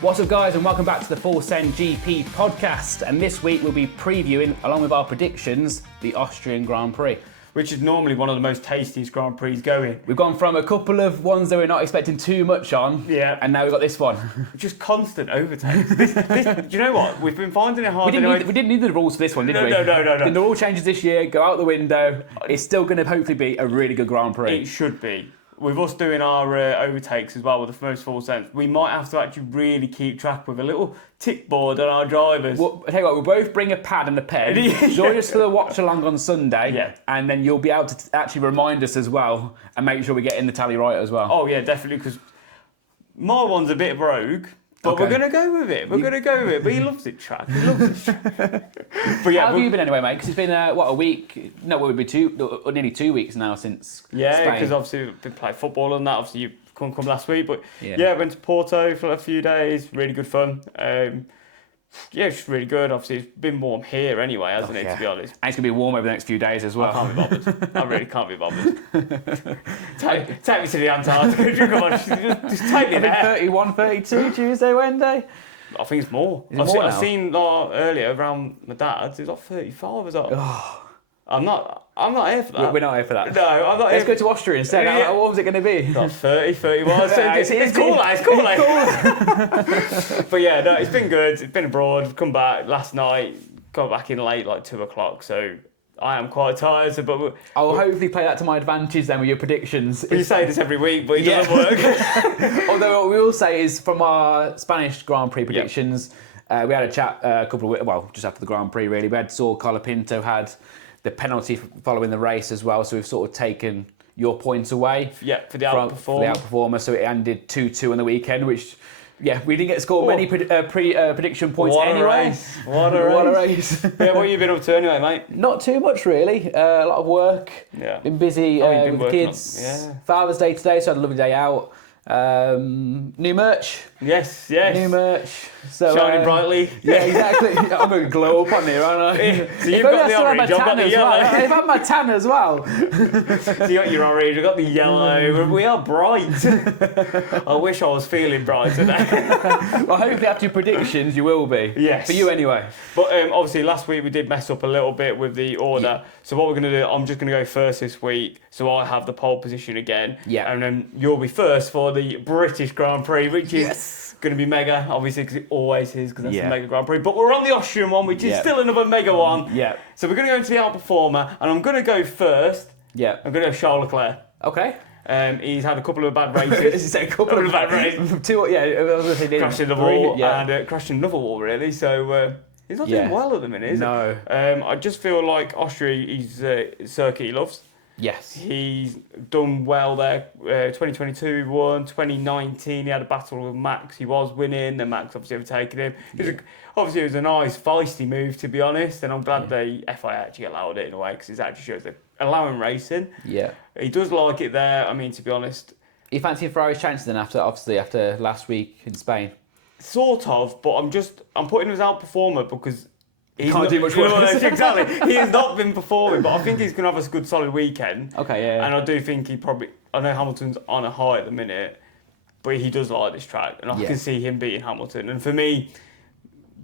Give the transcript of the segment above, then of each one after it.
What's up, guys, and welcome back to the Full Send GP podcast. And this week we'll be previewing, along with our predictions, the Austrian Grand Prix. Which is normally one of the most tastiest Grand Prix going. We've gone from a couple of ones that we're not expecting too much on, and now we've got this one. Just constant overtakes. Do you know what? We've been finding it hard. We didn't need the rules for this one, did we? No. The rule changes this year, go out the window. It's still going to hopefully be a really good Grand Prix. It should be. With us doing our overtakes as well with the most full sense, we might have to actually really keep track with a little tick board on our drivers. Well, I tell you what, we'll both bring a pad and a pen. Join us for the watch along on Sunday, and then you'll be able to actually remind us as well and make sure we get in the tally right as well. Oh yeah, definitely, because my one's a bit rogue. But we're going to go with it. But he loves it, track. He loves it, track. But yeah, how have you been anyway, mate? Because it's been, a week? No, it would be nearly 2 weeks now since Spain. Yeah, because obviously we've been playing football and that. Obviously you couldn't come last week. But yeah, went to Porto for a few days. Really good fun. Yeah, it's really good. Obviously, it's been warm here anyway, hasn't it, to be honest? And it's going to be warm over the next few days as well. I can't be bothered. I really can't be bothered. Take me to the Antarctica. Come on, just take me there. 31, 32, Tuesday, Wednesday? I think it's more. I've seen earlier around my dad's, it was like 35 or something. I'm not here for that. We're not here for that. No, I'm not here. Let's go to Austria instead. Yeah. What was it going to be? Like 30, 31. It's cool, But yeah, no, it's been good. It's been abroad. Come back last night. Got back in late, like 2 o'clock. So I am quite tired. But I'll hopefully play that to my advantage then with your predictions. You say this every week, but it doesn't work. Although what we will say is from our Spanish Grand Prix predictions, we had a chat just after the Grand Prix really. We saw Colapinto had the penalty following the race as well, so we've sort of taken your points away. Yeah, for the outperformer. So it ended 2-2 on the weekend, which we didn't get to score many prediction points anyway. What a race. Yeah, what have you been up to anyway, mate? Not too much really. A lot of work. Yeah. Been busy with the kids. Father's Day today, so I had a lovely day out. New merch. Yes. New merch. So, shining brightly. Yeah, exactly. I'm going to glow up on here, aren't I? So you've got the orange, I've got the yellow. I've had my tan as well. So you got your orange, I've got the yellow. We are bright. I wish I was feeling bright today. Well, hopefully after your predictions you will be. Yes. For you anyway. But obviously last week we did mess up a little bit with the order. Yeah. So what we're going to do, I'm just going to go first this week. So I have the pole position again. Yeah. And then you'll be first for the British Grand Prix, which is going to be mega, obviously, because it always is, because that's the mega Grand Prix. But we're on the Austrian one, which is still another mega one. Yeah. So we're going to go into the outperformer, and I'm going to go first. Yeah. I'm going to go Charles Leclerc. Okay. He's had a couple of bad races. A couple of bad races. Crashed in the wall and crashed in another wall, really. So he's not doing well at the minute, is No. I just feel like Austria, he's a circuit he loves. Yes. He's done well there. 2022 he won. 2019 he had a battle with Max. He was winning. Then Max obviously overtaken him. It was a nice feisty move, to be honest. And I'm glad the FIA actually allowed it in a way, because it actually shows they're allowing racing. Yeah. He does like it there. I mean, to be honest. You fancy Ferrari's chances then after last week in Spain? Sort of, but I'm putting him as outperformer because he can't do much worse. Exactly. He has not been performing, but I think he's going to have a good solid weekend. Okay, yeah. And I do think I know Hamilton's on a high at the minute, but he does like this track. And I can see him beating Hamilton. And for me,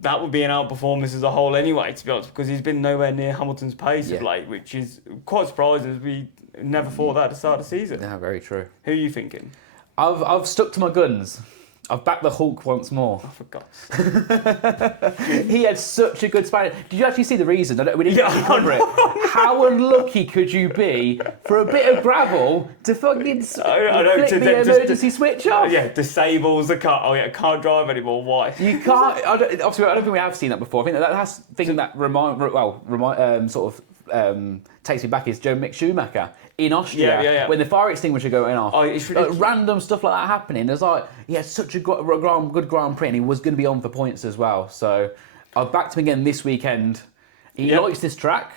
that would be an outperformance as a whole anyway, to be honest, because he's been nowhere near Hamilton's pace of late, which is quite surprising, as we never thought that at the start of the season. Yeah, very true. Who are you thinking? I've stuck to my guns. I've backed the Hulk once more. I forgot. He had such a good Spanish. Did you actually see the reason? We didn't actually cover it. How unlucky could you be for a bit of gravel to fucking flick the emergency switch off? Disables the car. Oh yeah, can't drive anymore. Why? You can't. Obviously, I don't think we have seen that before. I think that's the thing that takes me back is Mick Schumacher in Austria when the fire extinguisher going off. Oh, it's ridiculous. Random stuff like that happening. There's he had such a good Grand Prix and he was going to be on for points as well. So I've backed him again this weekend. He likes this track.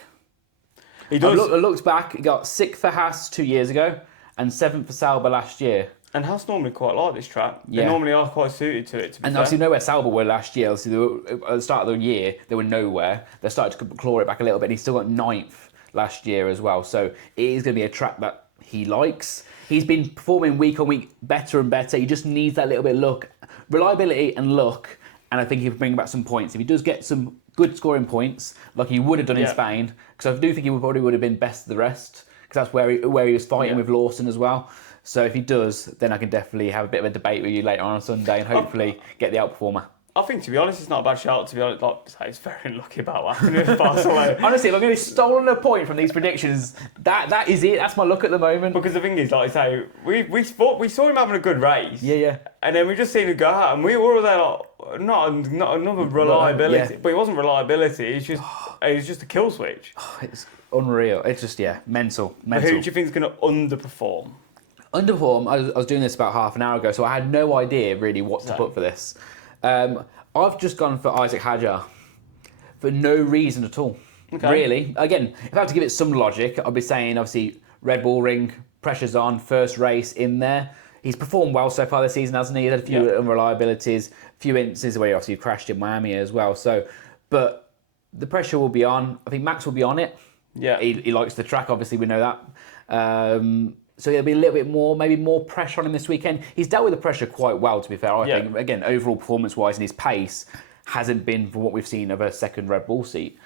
He does. I looked back. He got 6th for Haas 2 years ago and 7th for Sauber last year. And Haas normally quite like this track. They normally are quite suited to it, to be fair. Obviously know where Sauber were last year. Obviously, at the start of the year, they were nowhere. They started to claw it back a little bit. And he still got 9th last year as well. So it is going to be a track that he likes. He's been performing week on week better and better. He just needs that little bit of luck, reliability and luck, and I think he'll bring back some points. If he does get some good scoring points, like he would have done in Spain, because I do think he probably would have been best of the rest, because that's where he was fighting with Lawson as well. So if he does, then I can definitely have a bit of a debate with you later on Sunday and hopefully get the outperformer. I think, to be honest, it's not a bad shout. To be honest, like it's very unlucky about what happened with Barcelona. Honestly, if I'm going to be stolen a point from these predictions, that is it. That's my luck at the moment. Because the thing is, like I say, we saw him having a good race. Yeah. And then we just seen him go out, and we were all there like, not another reliability, but it wasn't reliability. It was just a kill switch. It's unreal. It's just mental. But who do you think is going to underperform? Underperform. I was doing this about half an hour ago, so I had no idea really what to put for this. I've just gone for Isaac Hadjar for no reason at all. Okay. Really. Again, if I had to give it some logic, I'd be saying obviously Red Bull ring, pressure's on, first race in there. He's performed well so far this season, hasn't he? He's had a few unreliabilities, a few instances where he obviously crashed in Miami as well. So, but the pressure will be on. I think Max will be on it. Yeah. He likes the track, obviously, we know that. So there'll be a little bit more, maybe more pressure on him this weekend. He's dealt with the pressure quite well, to be fair. I think, again, overall performance-wise and his pace hasn't been from what we've seen of a second Red Bull seat.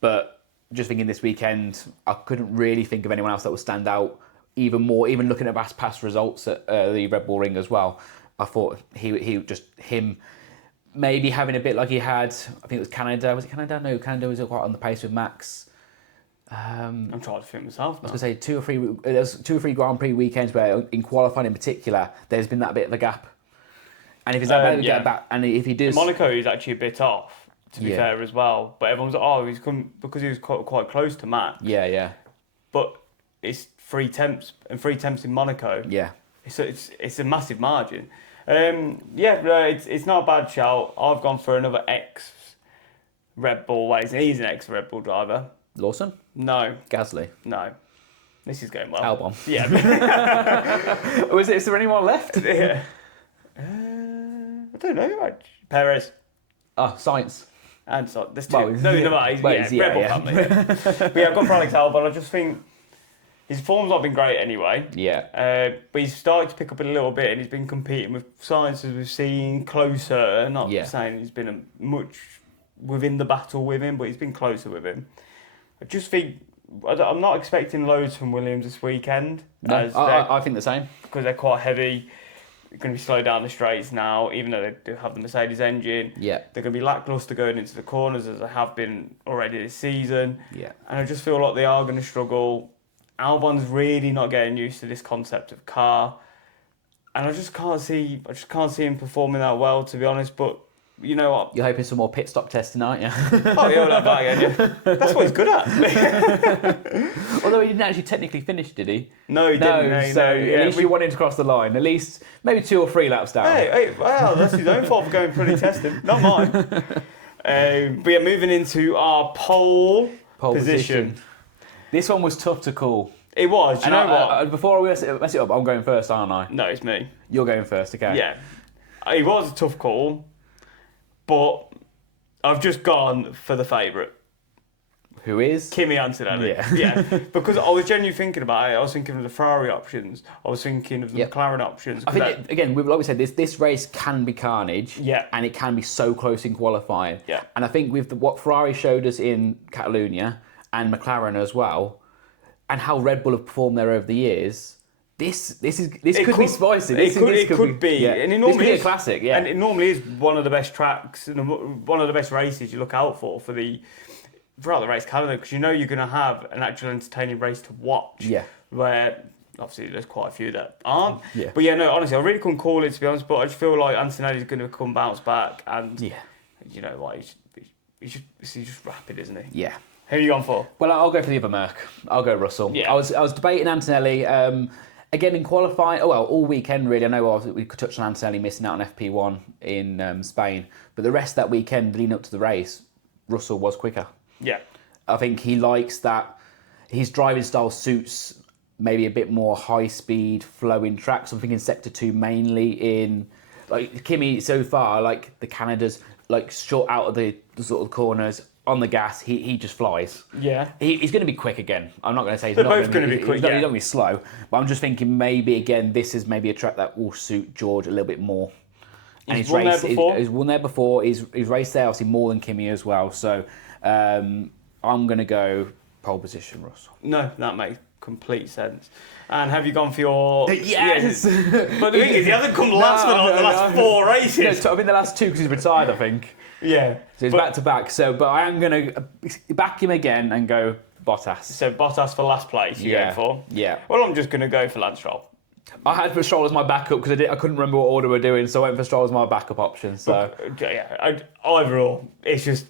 But just thinking this weekend, I couldn't really think of anyone else that would stand out even more, even looking at past results at the Red Bull ring as well. I thought him maybe having a bit like he had, I think it was Canada. Was it Canada? No, Canada was quite on the pace with Max. I'm trying to think myself now. I was going to say there's 2 or 3 Grand Prix weekends where, in qualifying in particular, there's been that bit of a gap. And if it's that bit of a gap, and if he does, Monaco is actually a bit off, to be fair as well. But everyone's like, he's come because he was quite close to Matt. Yeah. But it's 3 temps in Monaco. Yeah, it's a massive margin. It's not a bad shout. I've gone for another ex Red Bull. He's an ex Red Bull driver. Lawson? No. Gasly? No. This is going well. Albon? Yeah. Is there anyone left? Yeah. I don't know. Perez. Oh, Sainz. And so there's 2. Red Bull family. But I've gone for Alex Albon. I just think his form's not been great anyway. Yeah. But he's started to pick up a little bit, and he's been competing with Sainz, as we've seen, closer. Not saying he's been much within the battle with him, but he's been closer with him. I just think I'm not expecting loads from Williams this weekend. No, I think the same. Because they're quite heavy. They're going to be slow down the straights now, even though they do have the Mercedes engine. Yeah. They're going to be lacklustre going into the corners, as they have been already this season. Yeah. And I just feel like they are going to struggle. Albon's really not getting used to this concept of car. And I just can't see him performing that well, to be honest. But you know what? You're hoping some more pit stop testing, aren't you? Oh, yeah, we'll have that again. Yeah. That's what he's good at. Although he didn't actually technically finish, did he? No, he didn't. So at least you wanted to cross the line. At least maybe 2 or 3 laps down. Hey, wow, that's his own fault for going pretty testing, not mine. But yeah, moving into our pole position. This one was tough to call. It was. Do you know what? Before we mess it up, I'm going first, aren't I? No, it's me. You're going first, okay? Yeah. It was a tough call. But I've just gone for the favourite. Who is? Kimi Antonelli. Yeah. Because I was genuinely thinking about it. I was thinking of the Ferrari options. I was thinking of the McLaren options. I think, again, like we said, this race can be carnage. Yeah. And it can be so close in qualifying. Yeah. And I think with what Ferrari showed us in Catalunya and McLaren as well, and how Red Bull have performed there over the years, this could be spicy. It could be. Yeah. And it normally this could be a classic, yeah. And it normally is one of the best tracks and one of the best races you look out for throughout the race calendar, because you know you're going to have an actual entertaining race to watch. Yeah. Where obviously there's quite a few that aren't. Yeah. But yeah, no, honestly, I really couldn't call it, to be honest. But I just feel like Antonelli's going to come bounce back, and you know what, he's just rapid, isn't he? Yeah. Who are you on for? Well, I'll go for the other Merc. I'll go Russell. Yeah. I was debating Antonelli. Again, in qualifying, all weekend really. I know we could touch on Antonelli missing out on FP1 in Spain, but the rest of that weekend leading up to the race, Russell was quicker. Yeah. I think he likes that. His driving style suits maybe a bit more high-speed, flowing tracks. I'm thinking Sector 2 mainly in... Like Kimi so far, like the Canadas, like short out of the sort of corners on the gas, he just flies. Yeah. He's going to be quick again. I'm not going to say he's They're not both going to be quick. He's not going to be slow, but I'm just thinking maybe again this is maybe a track that will suit George a little bit more. And He's won there before. He's won there before. He's raced there obviously more than Kimi as well. So I'm going to go pole position, Russell. No, that makes complete sense. And have you gone for your... Yes! But the thing is, he hasn't come last for the last 4 races. No, I mean the last 2 because he's retired, I think. Yeah. So he's back to back. So, but I am going to back him again and go Bottas. So Bottas for last place you're going for? Yeah. Well, I'm just going to go for Lance Stroll. I had for Stroll as my backup because I couldn't remember what order we're doing, so I went for Stroll as my backup option. So yeah, overall, it's just...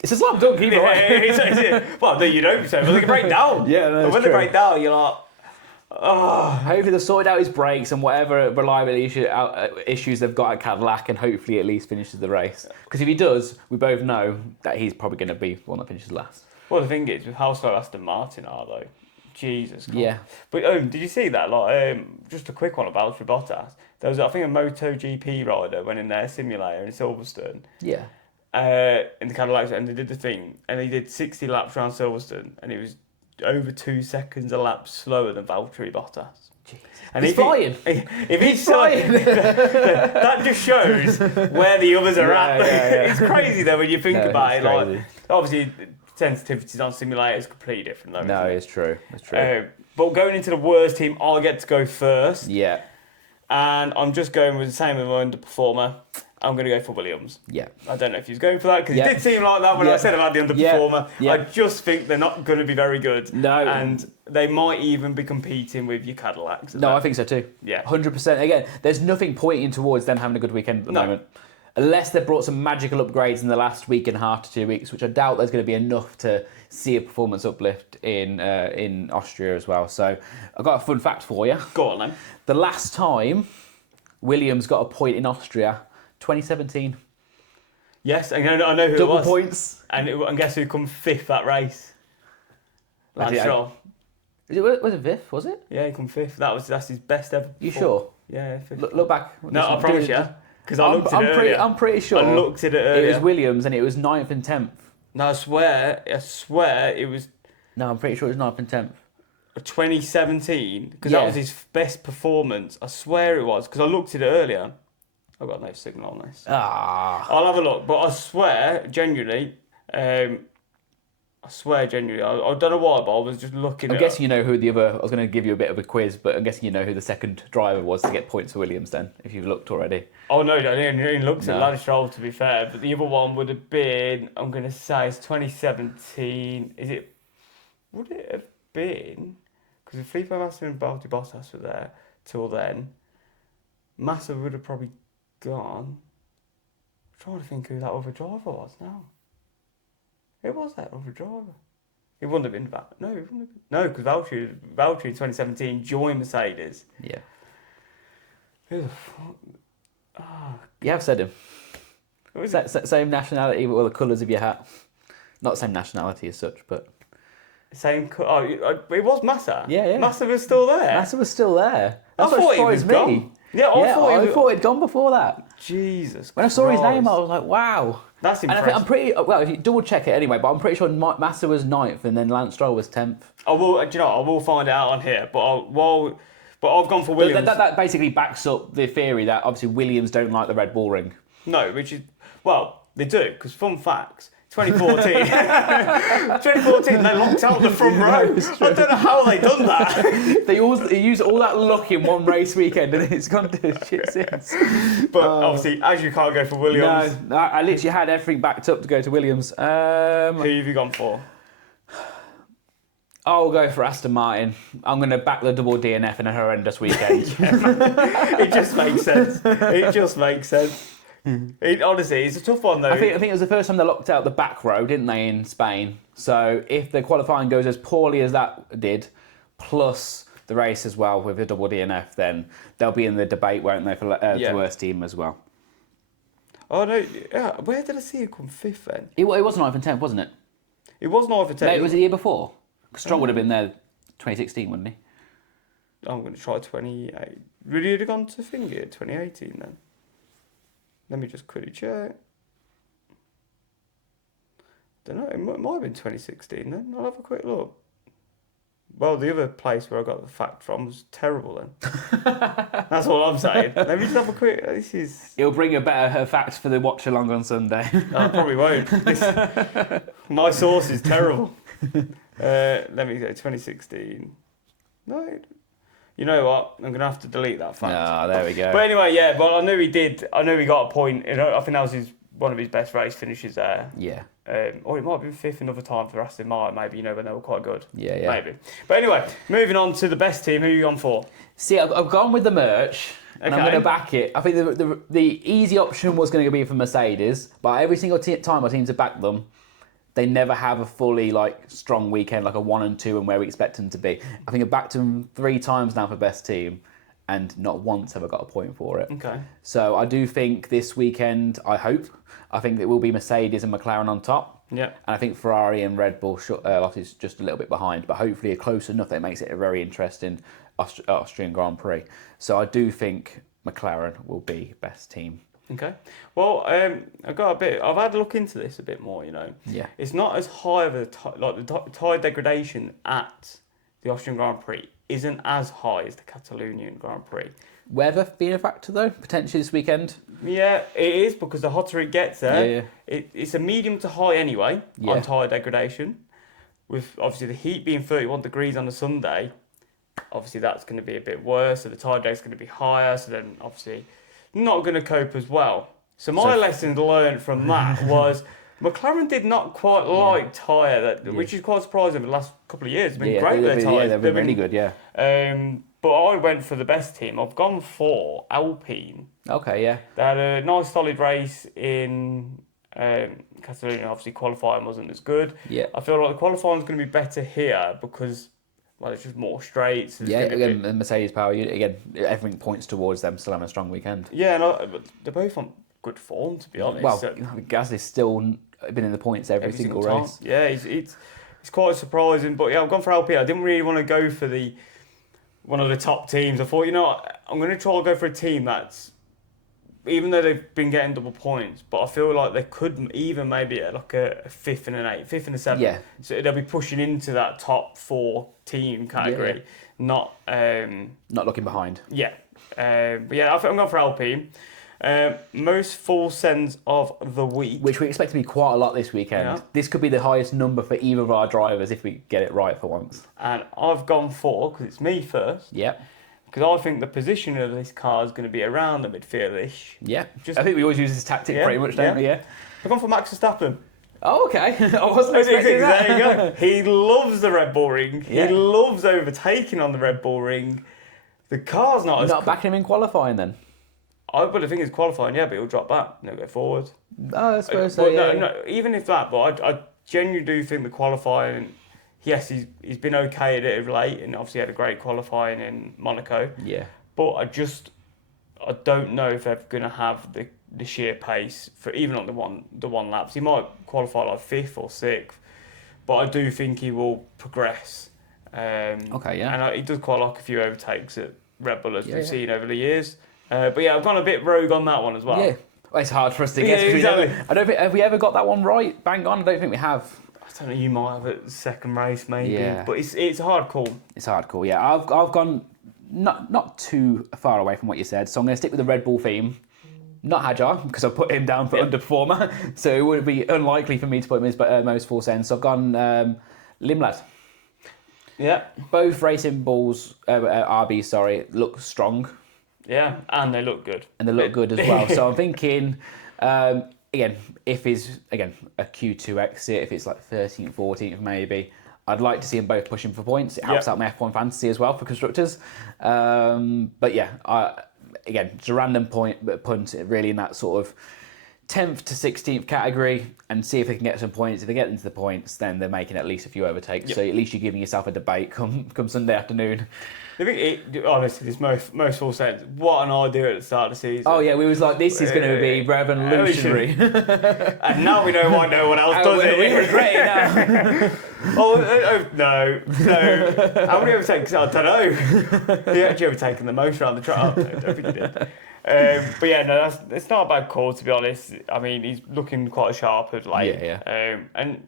It's a slam dunk either way. Well, no, you don't say, but they can break down. Yeah, no, when true. they break down, you're like... Oh. Hopefully they've sorted out his brakes and whatever reliability issues they've got at Cadillac, and hopefully at least finishes the race. Because if he does, we both know that he's probably going to be the one that finishes last. Well, the thing is, with how slow Aston Martin are, though, Jesus. God. Yeah. But did you see that? Like, just a quick one about Bottas. There was, I think, a MotoGP rider went in their simulator in Silverstone. Yeah. In the Cadillac, and they did the thing, and he did 60 laps around Silverstone, and it was over 2 seconds a lap slower than Valtteri Bottas. Jesus. And he's flying. If he's flying, that just shows where the others are at. Yeah. It's crazy though when you think about it. Crazy. Like, obviously, sensitivities on simulators is completely different though. No, it's true. It's true. But going into the worst team, I get to go first. Yeah. And I'm just going with the same as my underperformer. I'm going to go for Williams. Yeah. I don't know if he was going for that, because it did seem like that when I said about the underperformer. Yeah. I just think they're not going to be very good. No. And they might even be competing with your Cadillacs. No, I think so too. Yeah. 100%. Again, there's nothing pointing towards them having a good weekend at the moment. Unless they've brought some magical upgrades in the last week and a half to 2 weeks, which I doubt there's going to be enough to see a performance uplift in Austria as well. So I've got a fun fact for you. Go on then. The last time Williams got a point in Austria, 2017. Yes, and I know who it Double was. points. And guess who come 5th that race? Lance Stroll. Was it fifth? Was it? Yeah, he come 5th. That's his best ever. You sure? Yeah, 5th. Look back. No, I promise you. Because I looked at it earlier. I'm pretty sure. I looked at it earlier. It was Williams and it was 9th and 10th. No, I swear it was No, I'm pretty sure it was 9th and 10th. 2017, because that was his best performance. I swear it was, because I looked at it earlier. I've got no signal on this. I'll have a look, but I swear, genuinely, I don't know why, but I was just looking I'm guessing you know who the other... I was going to give you a bit of a quiz, but I'm guessing you know who the second driver was to get points for Williams then, if you've looked already. Oh, no, I didn't even look at Lance Stroll, to be fair, but the other one would have been, I'm going to say it's 2017. Would it have been? Because if Felipe Massa and Valtteri Bottas were there till then, Massa would have probably gone. I'm trying to think who that other driver was now. Who was that other driver? It wouldn't have been that. No, it wouldn't have been. No, because Valtteri in 2017 joined Mercedes. Yeah. Who the fuck? You have said him. Same nationality, well, the colours of your hat. Not same nationality as such, but... Same... it was Massa? Yeah. Massa was still there? Massa was still there. That's what thought he surprised was me. gone. Yeah, I thought he'd gone before that. Jesus When I saw his name, I was like, wow. That's impressive. And I think I'm pretty... Well, if you double check it anyway, but I'm pretty sure Massa was 9th and then Lance Stroll was 10th. I will find it out on here, but I've gone for Williams. That basically backs up the theory that obviously Williams don't like the Red Bull ring. No, which is... Well, they do, because fun facts... 2014. 2014, they locked out the front row. I don't know how they done that. They used all that luck in one race weekend and it's gone to shit since. But obviously, as you can't go for Williams. No, I literally had everything backed up to go to Williams. Who have you gone for? I'll go for Aston Martin. I'm going to back the double DNF in a horrendous weekend. It just makes sense. It just makes sense. Honestly, it's a tough one though. I think it was the first time they locked out the back row, didn't they, in Spain? So if the qualifying goes as poorly as that did, plus the race as well with the double DNF, then they'll be in the debate, won't they, for the worst team as well. Oh no, yeah. Where did I see it come 5th then? It was 9th and 10th, wasn't it? It was 9th and 10th. No, it was the year before. Stroll would have been there 2016, wouldn't he? I'm going to try 28. Would he have gone to 2018 then? Let me just quickly check. don't know, it might have been 2016 then. I'll have a quick look. Well, the other place where I got the fact from was terrible then. That's all I'm saying. Let me just have a quick... It'll bring a better fact for the watch along on Sunday. I probably won't. My source is terrible. Let me go 2016. No. You know what? I'm going to have to delete that fact. Ah, there we go. But anyway, yeah, well, I knew he did. I knew he got a point. I think that was one of his best race finishes there. Yeah. Or it might have been fifth another time for Aston Martin, maybe, when they were quite good. Yeah. Maybe. But anyway, moving on to the best team. Who are you gone for? See, I've gone with the merch, and I'm going to back it. I think the easy option was going to be for Mercedes, but every single time I seem to back them, they never have a fully strong weekend, like a 1 and 2, and where we expect them to be. I think I've backed them 3 times now for best team, and not once have I got a point for it. Okay. So I do think this weekend, I think it will be Mercedes and McLaren on top. Yeah. And I think Ferrari and Red Bull is just a little bit behind, but hopefully close enough that it makes it a very interesting Austrian Grand Prix. So I do think McLaren will be best team. Okay. Well, I've had a look into this a bit more, Yeah. It's not as high of a... the tyre degradation at the Austrian Grand Prix isn't as high as the Catalunya Grand Prix. Weather being a factor, though, potentially this weekend? Yeah, it is, because the hotter it gets there, Yeah. It's a medium to high anyway on Yeah. tyre degradation. With obviously the heat being 31 degrees on a Sunday, obviously that's going to be a bit worse, so the tyre deg's going to be higher, so then obviously not going to cope as well. So my lesson learned from that was McLaren did not quite like tyre, which is quite surprising over the last couple of years. It's been great with their tyres. Yeah, they've been really good, yeah. But I went for the best team. I've gone for Alpine. Okay, yeah. They had a nice solid race in Catalunya. Obviously qualifying wasn't as good. Yeah. I feel like the qualifying is going to be better here because it's just more straights. Yeah, again, Mercedes power, again, everything points towards them still having a strong weekend. Yeah, but they're both on good form, to be honest. Well, Gasly's still been in the points every single race. Yeah, it's quite surprising. But yeah, I've gone for Alpine. I didn't really want to go for one of the top teams. I thought, I'm going to try and go for a team that's, even though they've been getting double points, but I feel like they could even maybe at a 5th and an 8th, 5th and a 7th. Yeah. So they'll be pushing into that top 4 team category, not looking behind. Yeah. But yeah, I think I'm going for Alpine. Most full sends of the week. Which we expect to be quite a lot this weekend. Yeah. This could be the highest number for either of our drivers if we get it right for once. And I've gone for, because it's me first. Yep. Because I think the position of this car is going to be around the midfield-ish. Yeah. I think we always use this tactic pretty much, don't we? Yeah. I've gone for Max Verstappen. Oh, okay. I wasn't expecting that. There you go. He loves the Red Bull ring. Yeah. He loves overtaking on the Red Bull ring. The car's not as... Not backing him in qualifying then? But the thing is qualifying, but he'll drop back and he'll go forward. Oh, I suppose so, yeah. No, even if that, but I genuinely do think the qualifying... Yes, he's been okay at it of late, and obviously had a great qualifying in Monaco. Yeah. But I don't know if they're going to have the sheer pace for even on the one laps. He might qualify 5th or 6th, but I do think he will progress. Okay, yeah. And he does quite like a few overtakes at Red Bull, as we've seen over the years. But yeah, I've gone a bit rogue on that one as well. Yeah. Well, it's hard for us to guess. Exactly. I don't think, have we ever got that one right? Bang on? I don't think we have. I don't know, you might have a second race maybe, but it's a hard call. It's a hard call, yeah. I've gone not too far away from what you said, so I'm going to stick with the Red Bull theme. Not Hajar, because I've put him down for underperformer, so it would be unlikely for me to put him as most full sends. So I've gone Limlad. Yeah. Both racing balls, RBs, look strong. Yeah, and they look good. And they look good as well. So I'm thinking... Again, if he's a Q2 exit, if it's 13th, 14th maybe, I'd like to see them both pushing for points. It helps out my F1 fantasy as well for constructors. But yeah, again, it's a random punt really in that sort of 10th to 16th category and see if they can get some points. If they get into the points, then they're making at least a few overtakes. So at least you're giving yourself a debate come Sunday afternoon. I think honestly, this most full sense. What an idea at the start of the season. Oh yeah, we was like, this is going to be revolutionary. And now we know why no one else does it. We regret it now. No. How many overtakes? I don't know. He actually overtaken the most around the track. I don't think he did. But yeah, no, it's not a bad call to be honest. I mean, he's looking quite sharp as late. Yeah. And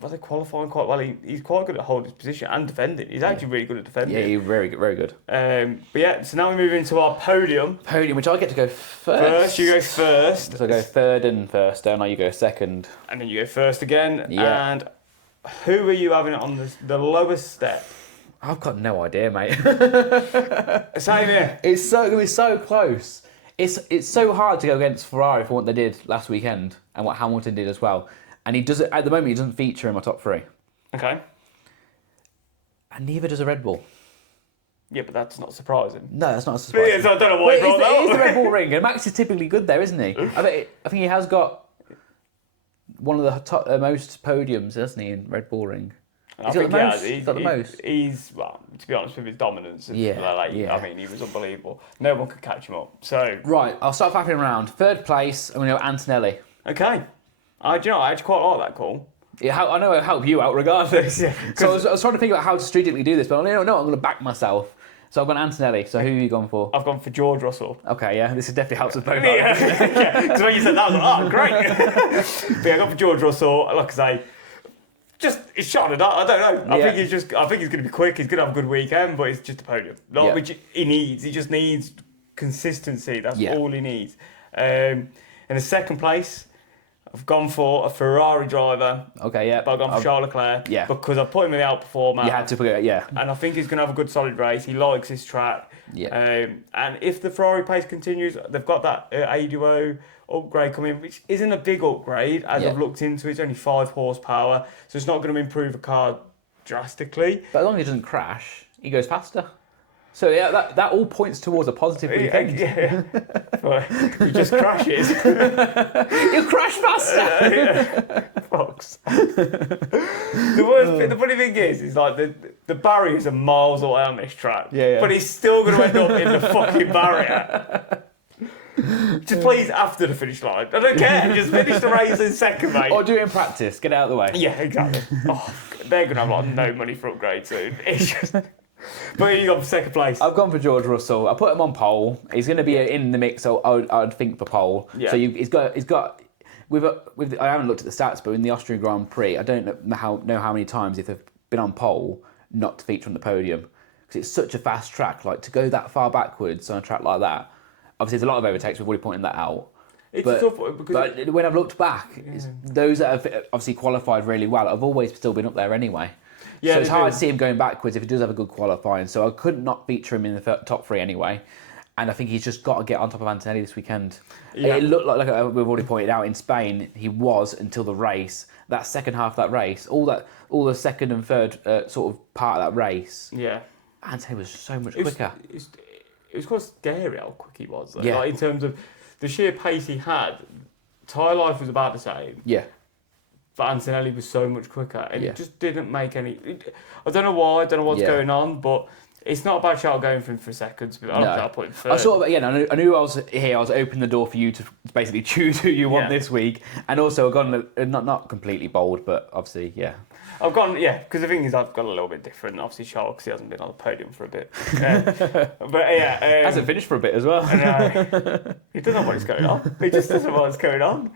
they're qualifying quite well. He's quite good at holding his position and defending. He's actually really good at defending. Yeah, he's very good, very good. But yeah, so now we move into our podium. Which I get to go first. First, you go first. So I go third and first, don't I? You go second. And then you go first again. Yeah. And who are you having on the lowest step? I've got no idea, mate. Same here. It's going to be so close. It's so hard to go against Ferrari for what they did last weekend and what Hamilton did as well. And he does it at the moment. He doesn't feature in my top three. Okay. And neither does a Red Bull. Yeah, but that's not surprising. No, that's not a surprise. I don't know why he brought that It is the up. Red Bull ring, and Max is typically good there, isn't he? I think he has got one of the top, most podiums, hasn't he, in Red Bull ring? I think he has. He's got the most. He's, well, to be honest, with his dominance, Yeah. I mean, he was unbelievable. No one could catch him up. So Right, I'll start faffing around. Third place, I'm going to go Antonelli. okay, I actually quite like that call. Yeah, I know it'll help you out regardless. Yeah, So I was trying to figure out how to strategically do this, but I don't know, I'm going to back myself. So I've gone Antonelli. So who are you going for? I've gone for George Russell. Okay, yeah, this definitely helps us both. Yeah, because when you said that, I was like, oh, great. But yeah, I got for George Russell. Like I say, just it's shot in the dark. I don't know. I think he's going to be quick. He's going to have a good weekend, but it's just a podium. Which he needs. He just needs consistency. That's all he needs. In the second place, I've gone for a Ferrari driver. Okay, yeah. But I've gone for Charles Leclerc. Yeah. Because I put him in the outperformer. You had to put it, yeah. And I think he's going to have a good solid race. He likes his track. Yeah. And if the Ferrari pace continues, they've got that A-Duo upgrade coming, which isn't a big upgrade, as I've looked into. It's only 5 horsepower, so it's not going to improve the car drastically. But as long as he doesn't crash, he goes faster. So yeah, that all points towards a positive weekend. Yeah. But he just crashes. He'll crash faster. Fox. The funny thing is like the barriers are miles away on this track. Yeah. But he's still going to end up in the fucking barrier. Just please after the finish line. I don't care. Just finish the race in second, mate. Or do it in practice. Get it out of the way. Yeah, exactly. Oh, they're going to have like no money for upgrade soon. It's just. But you got for second place. I've gone for George Russell. I put him on pole. He's going to be in the mix. So I'd think for pole. Yeah. So he's got. I haven't looked at the stats, but in the Austrian Grand Prix, I don't know how many times if they've been on pole not to feature on the podium because it's such a fast track. Like to go that far backwards on a track like that. Obviously, there's a lot of overtakes. We've already pointed that out. It's tough because when I've looked back, those that have obviously qualified really well have always still been up there anyway. Yeah, so it's hard to see him going backwards if he does have a good qualifying. So I could not feature him in the top 3 anyway. And I think he's just got to get on top of Antonelli this weekend. Yeah. It looked like we've already pointed out in Spain, he was until the race. That second half of that race, all the second and third sort of part of that race. Yeah, Antonelli was so much quicker. It was quite scary how quick he was. Though. Yeah. Like in terms of the sheer pace he had, Tyre Life was about the same. Yeah. But Antonelli was so much quicker, and Yeah. it just didn't make any. I don't know why. I don't know what's going on, but it's not a bad shout going for him for seconds. But I'll put him third. I sort of I knew I was here. I was opening the door for you to basically choose who you want this week, and also I've gone not completely bold, but obviously I've gone because the thing is I've got a little bit different. Obviously, Charles because he hasn't been on the podium for a bit, hasn't finished for a bit as well. He doesn't know what is going on. He just doesn't know what's going on.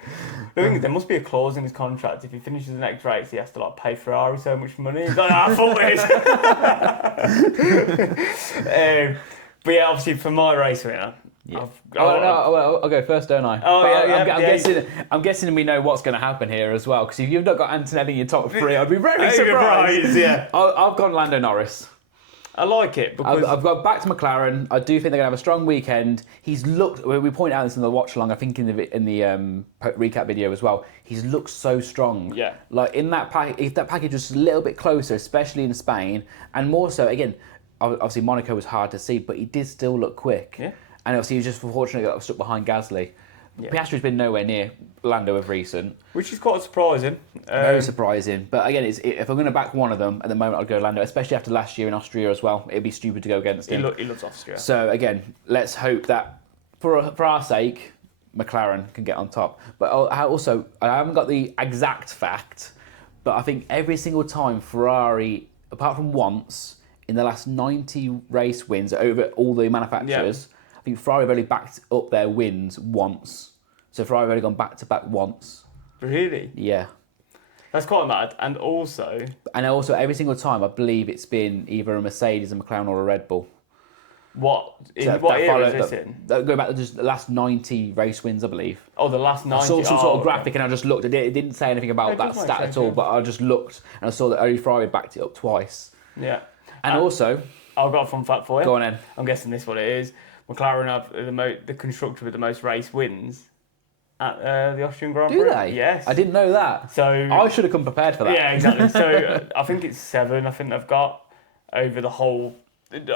The thing is, there must be a clause in his contract. If he finishes the next race, he has to pay Ferrari so much money. He's like, I thought it. But yeah, obviously for my race winner. Yeah. I'll go first, don't I? I'm guessing we know what's going to happen here as well. Because if you've not got Antonelli in your top 3, I'd be very surprised. Yeah. I've gone Lando Norris. I like it because I've got back to McLaren. I do think they're going to have a strong weekend. He's looked. We pointed out this in the watch along. I think in the recap video as well. He's looked so strong. Yeah. Like in that pack, if that package was a little bit closer, especially in Spain, and more so again. Obviously, Monaco was hard to see, but he did still look quick. Yeah. And obviously, he was just fortunately got stuck behind Gasly. Yeah. Piastri's been nowhere near Lando of recent. Which is quite surprising. Very surprising. But again, if I'm going to back one of them, at the moment I'd go Lando, especially after last year in Austria as well. It'd be stupid to go against him. He loves Austria. So again, let's hope that for our sake, McLaren can get on top. But I haven't got the exact fact, but I think every single time Ferrari, apart from once, in the last 90 race wins over all the manufacturers, I think Ferrari have only backed up their wins once. So Ferrari have only gone back-to-back once. Really? Yeah. That's quite mad. And also, every single time, I believe it's been either a Mercedes, a McLaren, or a Red Bull. what era is this in? Go back to just the last 90 race wins, I believe. Oh, the last 90. I saw some sort of graphic and I just looked at it. It didn't say anything about that stat at all, but I just looked and I saw that only Ferrari backed it up twice. Yeah. And also... I've got a fun fact for you. Go on then. I'm guessing this what it is. McLaren have the constructor with the most race wins at the Austrian Grand Prix. Do they? Yes. I didn't know that. So I should have come prepared for that. Yeah, exactly. So I think it's 7. I think they've got over the whole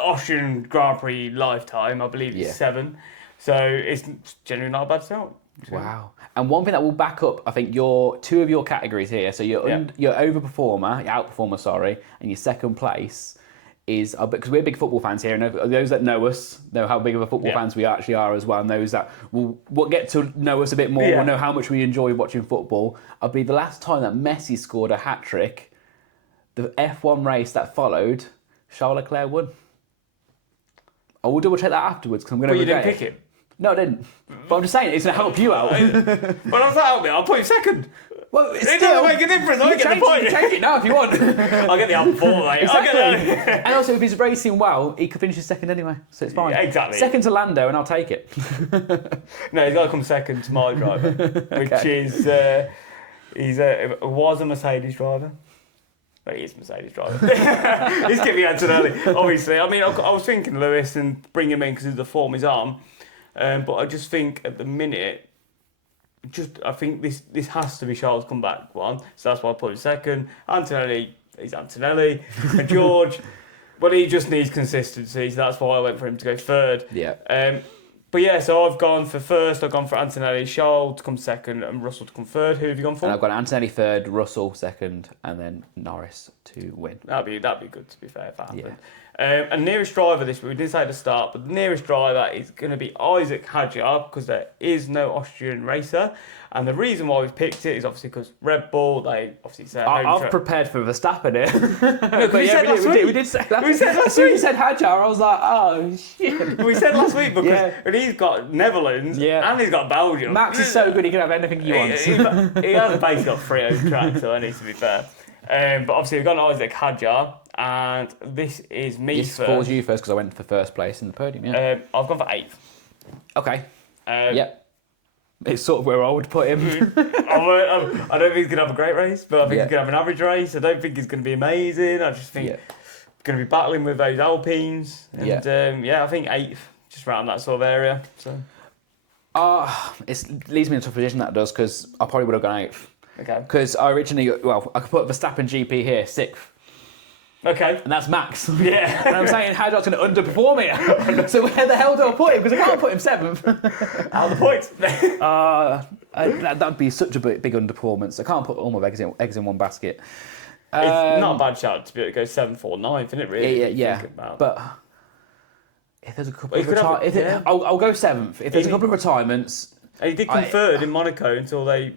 Austrian Grand Prix lifetime. I believe it's 7. So it's generally not a bad start. Wow. And one thing that will back up, I think, two of your categories here. So your overperformer, your outperformer, sorry, and your second place is, because we're big football fans here, and those that know us know how big of a football fans we actually are as well, and those that will get to know us a bit more will know how much we enjoy watching football. I believe the last time that Messi scored a hat-trick, the F1 race that followed, Charles Leclerc won. I will double check that afterwards, because I'm going to regret it. But you didn't pick him? No, I didn't. But I'm just saying, it's going to help you out. Well, how's that help me? I'll put him second. Well, it doesn't make a difference. I get the point. You can change it now if you want. I'll get the outperformer, mate. Exactly. I'll get that. And also, if he's racing well, he could finish his second anyway, so it's fine. Yeah, exactly. Second to Lando, and I'll take it. No, he's got to come second to my driver, which is was a Mercedes driver. But he is a Mercedes driver. He's Kimi Antonelli, obviously. I mean, I was thinking Lewis and bring him in because of the form he's on. But I just think at the minute, I think this has to be Charles' comeback one. So that's why I put him second. Antonelli, he's Antonelli. And George, well, he just needs consistency. So that's why I went for him to go third. Yeah. But yeah, so I've gone for first, I've gone for Antonelli, Charles to come second, and Russell to come third. Who have you gone for? And I've got Antonelli third, Russell second, and then Norris to win. That'd be good, to be fair, if that happened. Yeah. And nearest driver this week, we didn't say at the start, but the nearest driver is going to be Isaac Hadjar, because there is no Austrian racer. And the reason why we've picked it is obviously because Red Bull, they obviously say... I've prepared for Verstappen here. No, we said last week. We did say last week. We said last week. As soon as you said Hadjar, I was like, oh, shit. We said last week because and he's got Netherlands and he's got Belgium. Max is so good, he can have anything he wants. He has basically got 3 over track, so that needs to be fair. But obviously we've got Isaac Hadjar, and this is me this first. falls you first because I went for first place in the podium, yeah. I've gone for 8th. Okay. Yep. It's sort of where I would put him. I don't think he's going to have a great race, but I think he's going to have an average race. I don't think he's going to be amazing. I just think he's going to be battling with those Alpines. And I think 8th, just around that sort of area. So. It leaves me in a tough position, that does, because I probably would have gone 8th. Okay. Because I originally, I could put Verstappen GP here, 6th. Okay. And that's Max. Yeah. And I'm saying Hadjar's going to underperform here. So where the hell do I put him? Because I can't put him 7th. Out of the points. That'd be such a big underperformance. I can't put all my eggs in one basket. It's not a bad shout to be able to go 7th or 9th, isn't it, really? Yeah. But if there's a couple of retirements... I'll go 7th. If there's a couple of retirements... And he did come third in Monaco until they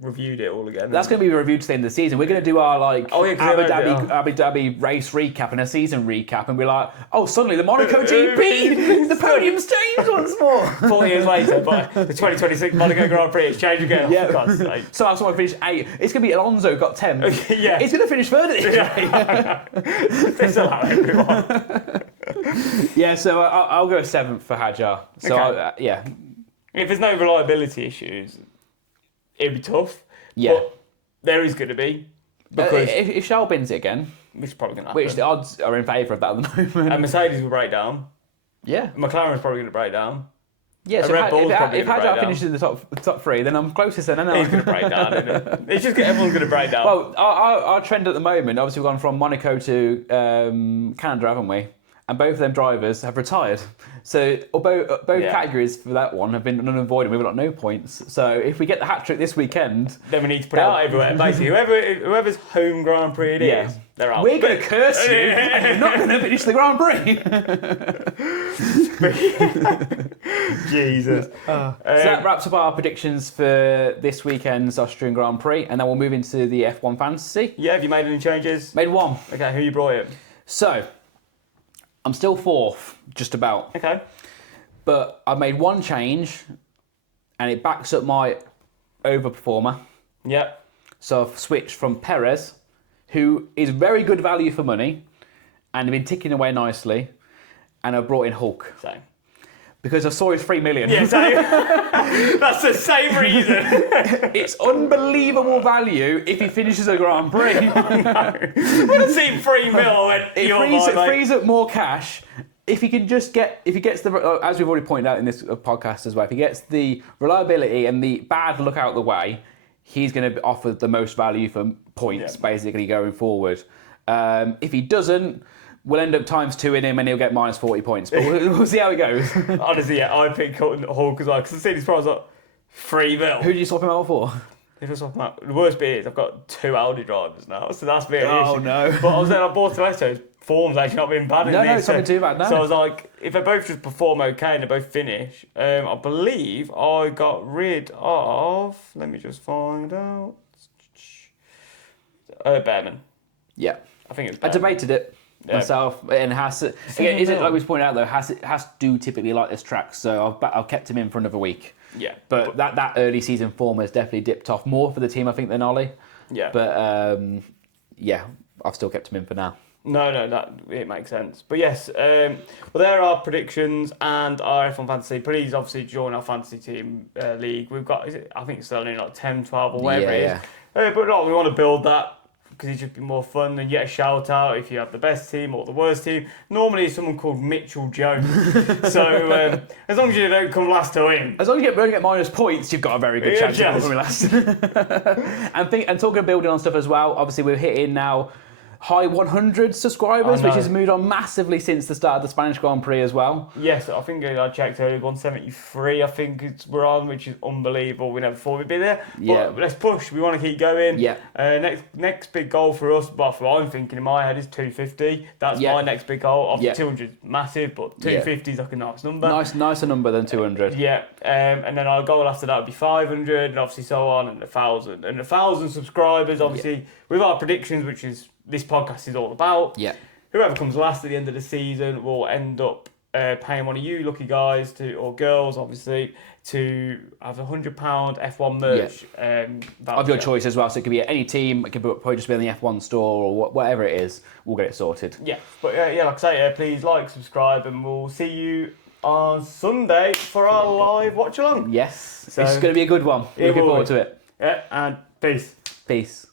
reviewed it all again. That's going to be reviewed to the end of the season. We're going to do our Abu Dhabi race recap and a season recap, and we're like, suddenly the Monaco GP, the podium's changed once more. 4 years later, but the 2026 Monaco Grand Prix it's changed again. Yeah. So someone finished 8th. It's going to be Alonso got 10th. Yeah. He's going to finish third at this rate. Allow everyone. Yeah, so I'll go 7th for Hadjar. So okay. If there's no reliability issues, it'd be tough. Yeah. But there is going to be. Because if Charles wins it again, which is probably going to happen. Which the odds are in favour of that at the moment. And Mercedes will break down. Yeah. McLaren's probably going to break down. Yeah, so if Hadjar finishes in the top 3, then I'm closest then, He's going to break down, isn't it? It's just everyone's going to break down. Well, our trend at the moment, obviously we've gone from Monaco to Canada, haven't we? And both of them drivers have retired. So both categories for that one have been unavoidable. We've got no points. So if we get the hat trick this weekend, then we need to put it out everywhere. Basically, whoever's home Grand Prix it is, they're out. We're going to curse you, and you're not going to finish the Grand Prix. Jesus. So that wraps up our predictions for this weekend's Austrian Grand Prix, and then we'll move into the F1 Fantasy. Yeah, have you made any changes? Made one. Okay, who you brought in? So, I'm still 4th, just about. Okay. But I've made one change, and it backs up my overperformer. Yep. So I've switched from Perez, who is very good value for money, and been ticking away nicely, and I've brought in Hulk. Same. Because I saw his 3 million. Yeah, same. That's the same reason. It's unbelievable value if he finishes a Grand Prix. I want to see 3 mil when It frees up more cash. If he can just if he gets the, as we've already pointed out in this podcast as well, if he gets the reliability and the bad luck out of the way, he's going to offer the most value for points, basically, going forward. If he doesn't, we'll end up ×2 in him and he'll get minus 40 points. But we'll see how it goes. Honestly, yeah, I picked Hulk as well, because I've seen his price like 3 mil. Who did you swap him out for? The worst bit is I've got 2 Audi drivers now, so that's been an issue. No. But I was saying, I bought Toretto's form's actually not been bad in No, this. it's not been too bad, no. So I was like, if they both just perform okay and they both finish, I believe I got rid of, let me just find out, Behrman. Yeah. I think it was I Behrman. debated it myself, and Haas. Again, is it like we pointed out though? Haas do typically like this track, so I've kept him in for another week. Yeah, but that early season form has definitely dipped off more for the team, I think, than Ollie. Yeah, but yeah, I've still kept him in for now. No, that it makes sense. But yes, well, there are predictions and our F1 Fantasy. Please, obviously, join our fantasy team league. We've got, I think it's still only like 10, 12 or whatever it is. But no, we want to build that, because it should be more fun, and get a shout out if you have the best team or the worst team. Normally it's someone called Mitchell Jones. So as long as you don't come last to win. As long as you don't get minus points, you've got a very good chance of coming last. And talking of building on stuff as well, obviously we're hitting now high 100 subscribers, which has moved on massively since the start of the Spanish Grand Prix as well. Yes, I think I checked earlier, 173 I think we're on, which is unbelievable. We never thought we'd be there. But let's push. We want to keep going. Yeah. Next big goal for us, but what I'm thinking in my head, is 250. That's my next big goal. Obviously 200 is massive, but 250 is like a nice number. Nicer number than 200. Yeah. And then our goal after that would be 500, and obviously so on, and 1,000. And 1,000 subscribers, obviously, with our predictions, which is this podcast is all about. Yeah. Whoever comes last at the end of the season will end up paying one of you lucky guys or girls, obviously, to have £100 F1 merch. Of your choice as well. So it could be at any team. It could probably just be on the F1 store or whatever it is. We'll get it sorted. Yeah. But like I say, please like, subscribe, and we'll see you on Sunday for our live watch along. Yes. So, this is going to be a good one. Looking forward to it. Yeah. And peace. Peace.